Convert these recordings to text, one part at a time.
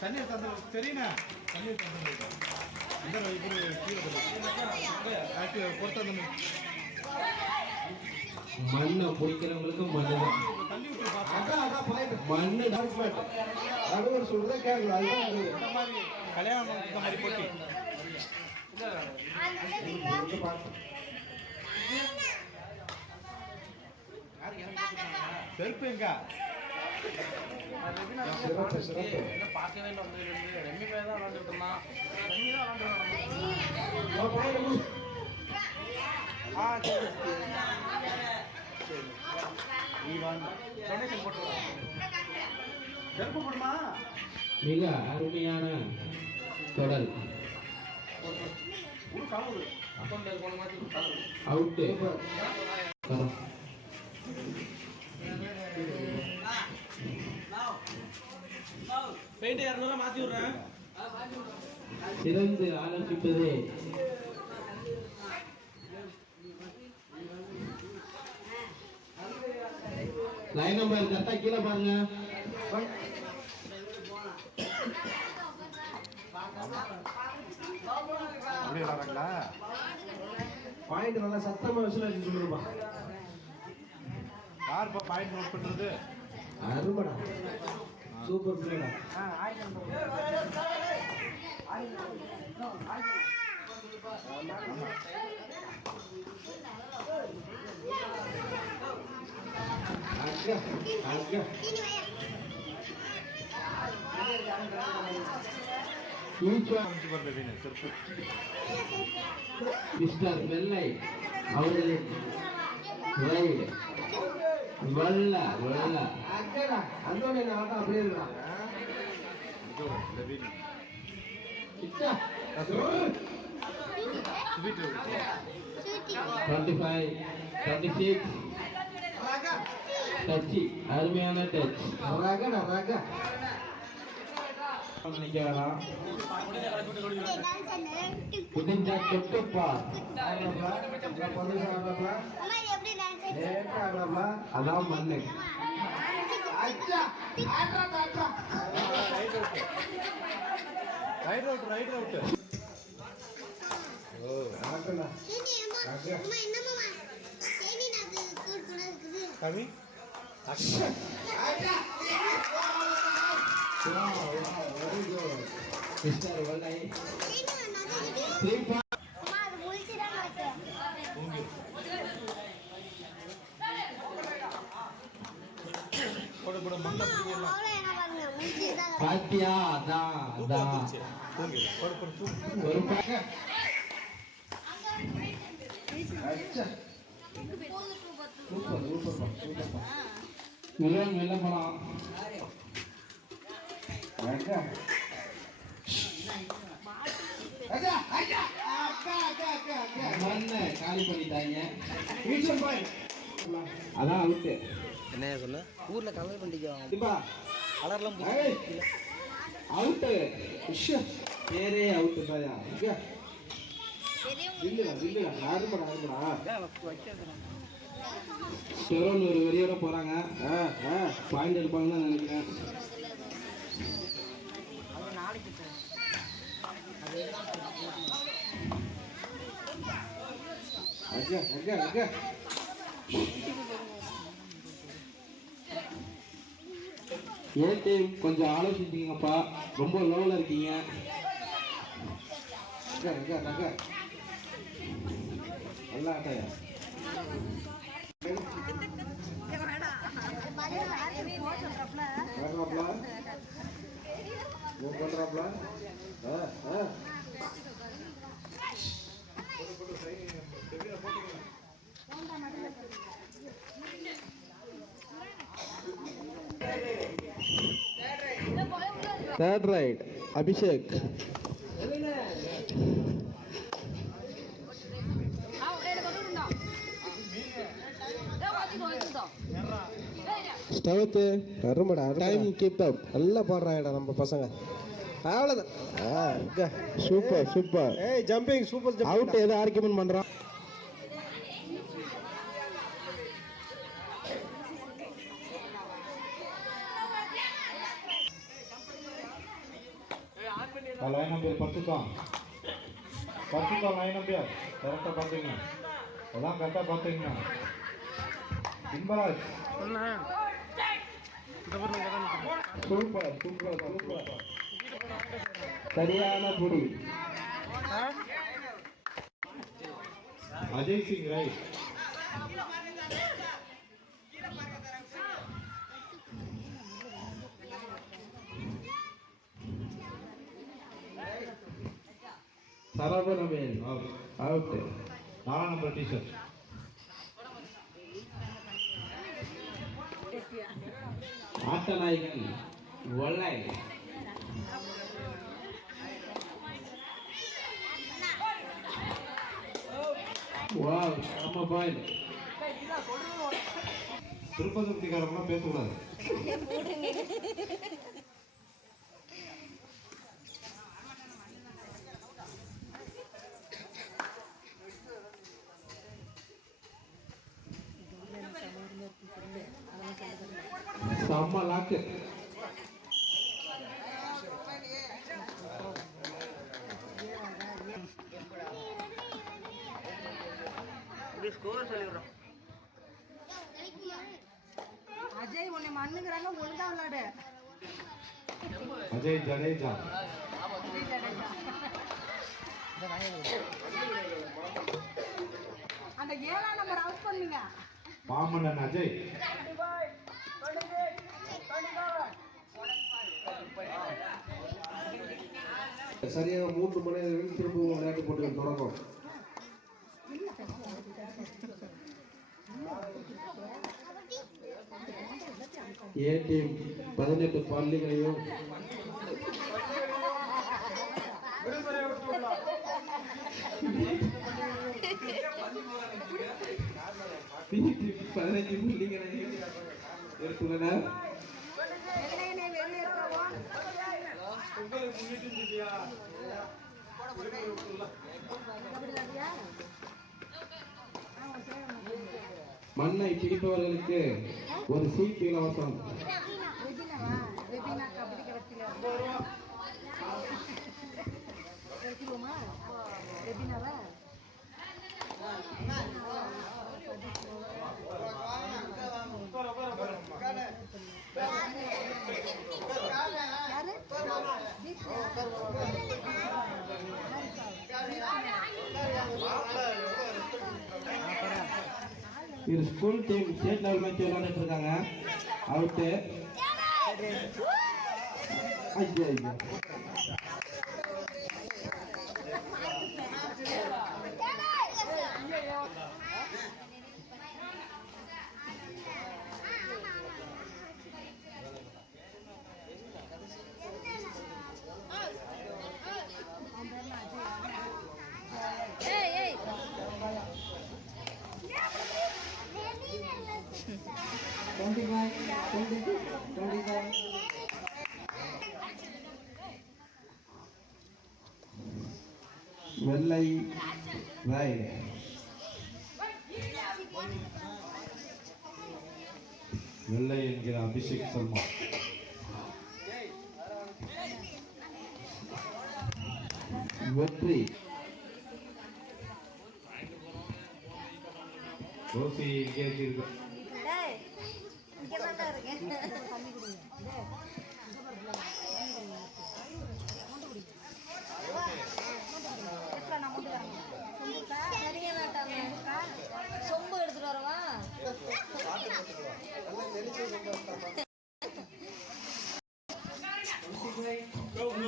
தண்ணீர் தந்து தெரியுண்ணா தண்ணீர் தந்து இந்த இப்படி கீழே பொறுத்த மண்ணை பிடிக்கிறவங்களுக்கு மண்ணு தான். மண்ணு நடுவர் சொல்றதை அதுதான் கல்யாணம் இந்த மாதிரி போட்டி. செருப்பு எங்க? பார்க்கவே இல்லை வந்ததுலேருந்து ரெம்மி பேர் தான் விளாண்டுட்டு இருந்தான் ரெம்மி தான் கொடு. ஆ சரி நீ வாங்க டொனேஷன் போட்டுருவோம் செருப்பு போடுமா மிக அருமையான தொடர். அவுட்டு பெயிண்ட் இரநூறுவா மாற்றி விட்றேன். சிறந்து ஆலோசிப்பது லைன் நம்பர் கரெக்டா கீழே பாருங்க. Point நல்லா சத்தமா விசில் அடிச்சு சொல்லுப்பா யாருப்பா பாயிண்ட் நோட் பண்றது? அருமடா. சூப்பர் செருப்பு மிஸ்டர் வெள்ளை அவர்களின் வெள்ள வெள்ள அக்கடா அந்தோடைய ஆட்டம் அப்படியே இருக்கான். அருமையான டச் ரகடா ரக. நிக்க வேணாம் முடிஞ்சா தொட்டுப்பா லேட்டா ஆடுறாப்ல அதான் மண்ணு. ரைட் அவுட் ரைட் அவுட் ஆட்டடா கவி வெரி குட் மிஸ்டர் வெள்ளை த்ரீ போட போட மண்ணை பிடிக்கலாம் பாத்தியா அதான் அதான் தூங்கி போட போட தூங்கி ஒரு பக்கம் அச்சா சூப்பர் சூப்பர்ப்பா சூப்பர்ப்பா மிகவும் வெள்ள படம். அக்கா. அக்கா அக்கா. அக்கா அக்கா அக்கா அக்கா. மண்ணை காலி பண்ணிட்டாங்க. அதான் அவுட்டு என்ன சொல்ல ஊரில் கலர் பண்ணிக்கலாம் டிபா கலர்லாம் அவுட்டு பேரே அவுட்டு தாயா இல்லடா இல்லடா. அருமடா ஸ்டெரோன் ஒரு வெறியோட போறாங்க. ஆ ஆ. பாயிண்ட் எடுப்பாங்கன்னு நினைக்கிறேன். அக்கா அக்கா அக்கா ஏன் டீம் கொஞ்சம் ஆலோசிச்சிங்கப்பா ரொம்ப லோவில் இருக்கீங்க. அக்கா அக்கா நல்லா ஆட்டாயா பண்றாப்ல ஆ ஆ. தேர்ட் ரைட் அபிஷேக் ஸ்டவத்து அருமடா டைம் கீப் அப் நல்லா பாடுறாங்கடா நம்ம பசங்க. அவ்வளோதான் சூப்பர் சூப்பர் ஏய் ஜம்பிங் சூப்பர் அவுட் ஏதோ ஆர்குமெண்ட் பண்றான். லைன் நம்பர் பத்துக்கான் பத்துக்கான் லைன் நம்பர் கரெக்டாக பார்த்துங்க அதான் கரெக்டாக பார்த்துங்க இன்பராஜ் என்ன இந்த பேர் இங்கே தான் நிற்கிறேன் சூப்பர் சூப்பர் சூப்பர் சரியான புடி அஜய் சிங் ரைட் சரவணவேல் அவுட் நாலாம் நம்பர் டீஷர்ட் ஆட்ட ஒல்லை வாவ் நம்ம பாய் திருப்பதி பேசக்கூடாது. செம்ம லாக்கு அஜய் உன்னை மண்ணுங்கிறாங்க ஒழுங்கா விளையாடு அஜய் ஜடேஜா. அந்த ஏழாம் நம்பர் அவுட் பண்ணுங்க. மாமன்னன் அஜய். சரியாக மூன்று மணி நேரம் திரும்பவும் விளையாட்டு போட்டிகள் தொடங்கும். ஏ டீம் பதினெட்டு பள்ளிகளையும் பதினைஞ்சு பள்ளிகளையும் எடுத்துள்ளனர். வெள்ளையனே வெளியேற்றவா மண்ணை பிடிப்பவர்களுக்கு ஒரு சீட் இலவசம். வெபினாரா இது school team state level match விளையாண்டுட்டு இருக்காங்க அவுட்டு ஐயோ ஐயோ ரைட் வெள்ளை என்கிற அபிஷேக் சர்மா. வெற்றி. ரோசி இங்கே இருக்கு சொம்பு எடுத்துட்டு வரவா ஒரு நாட்டாம மத்திய நீ சொம்பு தூக்குறீங்க ஒரு நாட்டாம நீ சொம்பு தூக்குறதுன்னே ஒரு வச்சிருக்க மாசம் முப்பதாயிரம் சம்பளம்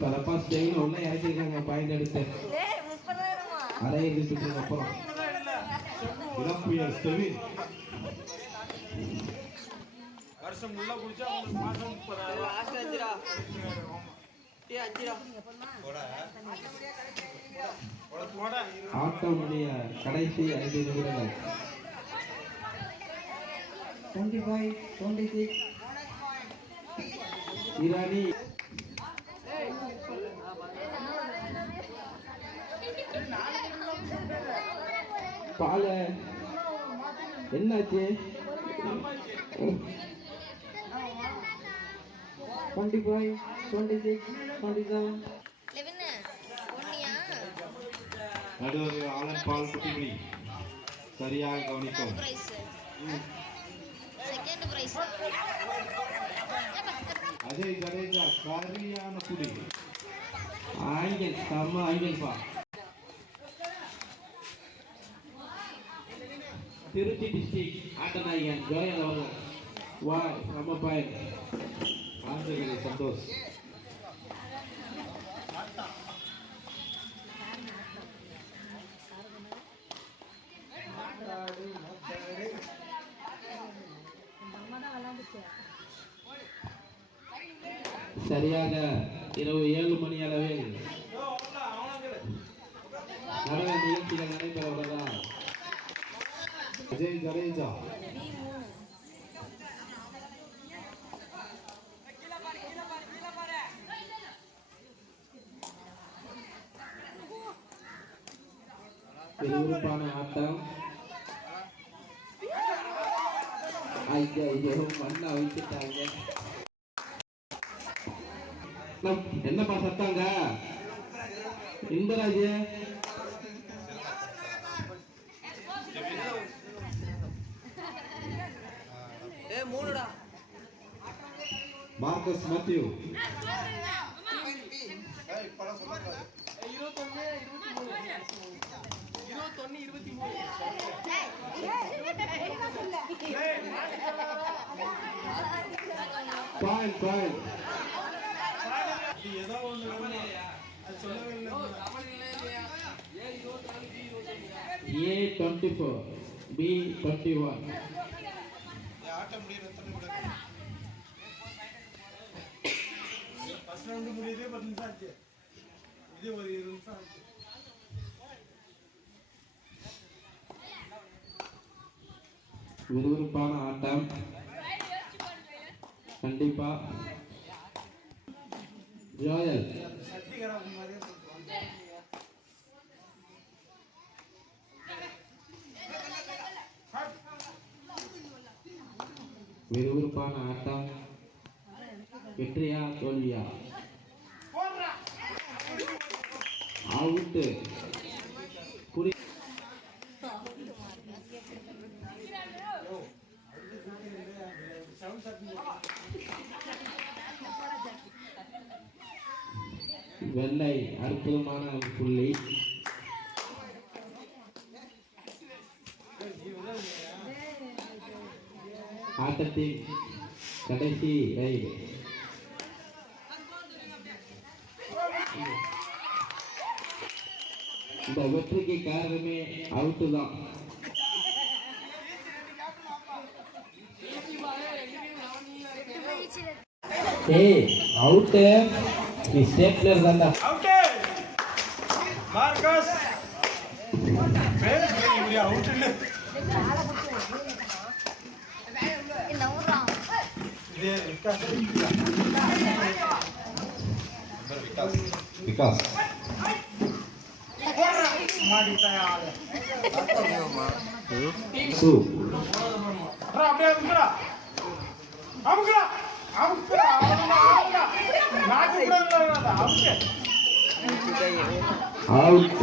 தலப்பா ஸ்டெயின் உள்ள இறக்கிருக்காங்க பாயிண்ட் எடுத்து. அரை இறுதிக்கு அப்புறம் வருஷம் உள்ள குடிச்சா உங்களுக்கு மாசம் முப்பதாயிரம். போட. ஆட்டமுடைய கடைசி ஐந்து நிமிடங்கள். ஈரானி பால. என்னாச்சு? Twenty five twenty six twenty seven நடுவர் ஆலன் பால் குட்டிமணி. சரியாக கவனிக்கவும். Prize second prize Ajay Jadeja சரியான புடி ஆங்கில் செம்ம பா. திருச்சி டிஸ்ட்ரிக்ட் ஆட்டநாயகன் ஜோயல் அவர்கள் வாய் செம்ம பாயிண்ட் ஆந்திரகிரி சந்தோஷ். சரியாக இரவு ஏழு மணி அளவில் நடன நிகழ்ச்சிகள் நடைபெற உள்ளதால் அஜய் ஜடேஜா விறுவிறுப்பான ஆட்டம். ஐயோ ஐயோ மண்ணை வைத்துட்டாங்க. என்னப்பா சத்தாங்க? Indraraj. Marcus Matthew. Point point ஏதோ ஒன்று அது சொல்லவே இல்லை A twenty four B twenty one. First round முடியுதே பத்து நிமிஷம் ஆச்சு. இது ஒரு இருபது நிமிஷம் ஆச்சு. விறுவிறுப்பான ஆட்டம். கண்டிப்பா. ஜோயல் சட்டிகராக மாதிரியே சொல்லுவாங்க விறுவிறுப்பான ஆட்டம் வெற்றியா தோல்வியா அவுட்டு குடி வெள்ளை அற்புதமான ஒரு புள்ளி. ஆட்டத்தின் கடைசி ரயில். இந்த வெற்றிக்கு காரணமே அவுட்டு தான். ஏய் அவுட்டு நீ ஸ்டேப்லர் தான்டா அவுட்டு மார்க்கஸ் பேர் இப்படி அவுட் இல்லை நவுறான் இது விகாஸ் அவுட்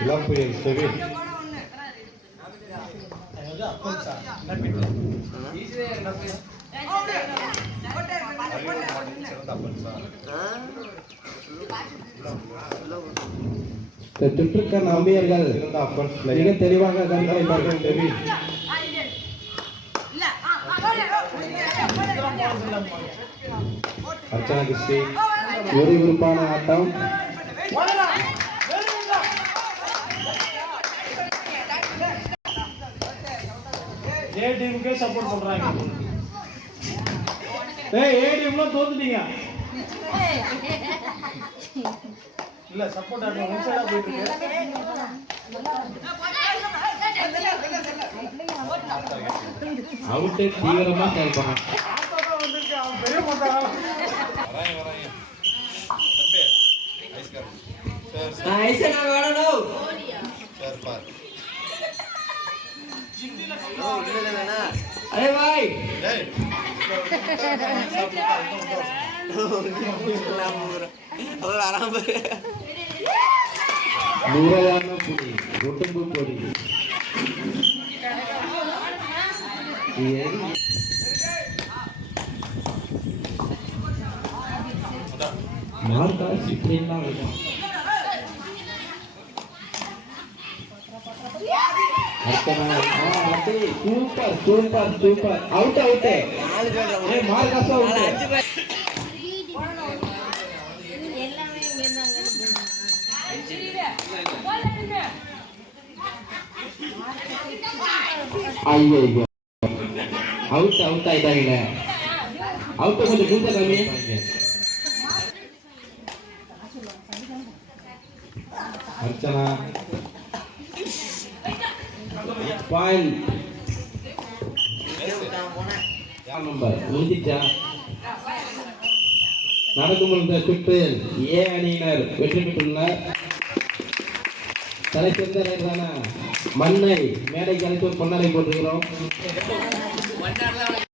இளம்புயல் சுற்றுக்க நம்பியர்கள் மிக தெளிவாக கண்காணிப்பார்கள் தெரியும் அர்ச்சனா கிருஷ்டி விறுவிறுப்பான ஆட்டம். வரடா வேணும்டா ஏ டீமுக்கே சப்போர்ட் பண்றாங்க. ஏய் ஏ டீம்ல தோத்துட்டீங்க. இல்ல சப்போர்ட் ஆடுற ஒன் சைடா போயிட்டு இருக்கு. அவுட்டு தீவிரமா செயல்படுறான் ऐसे ना वाड़ा लो चार पार अरे भाई ಅವ್ರು ಆರಾಮ ನೂರವಾರ ಪುಡಿ ಕುಟುಂಬ ಪುಡಿ ಏನು இருக்கும் அர்த்தமா ஆ, அடி super super super out out ஏய் ஐயோ அவுட் அவுட் ஆயிட்டாங்க அவுட் கொஞ்சம் மூத்த கம்மி அர்ச்சனா. பாயிண்ட் நம்பர் முடிஞ்சிச்சா நடந்து சுற்றில் ஏ அணியினர் வெற்றி பெற்றுள்ளனர். தலை சிறந்த மண்ணை மேடை அழைத்து பொன்னலை போட்டுகிறோம்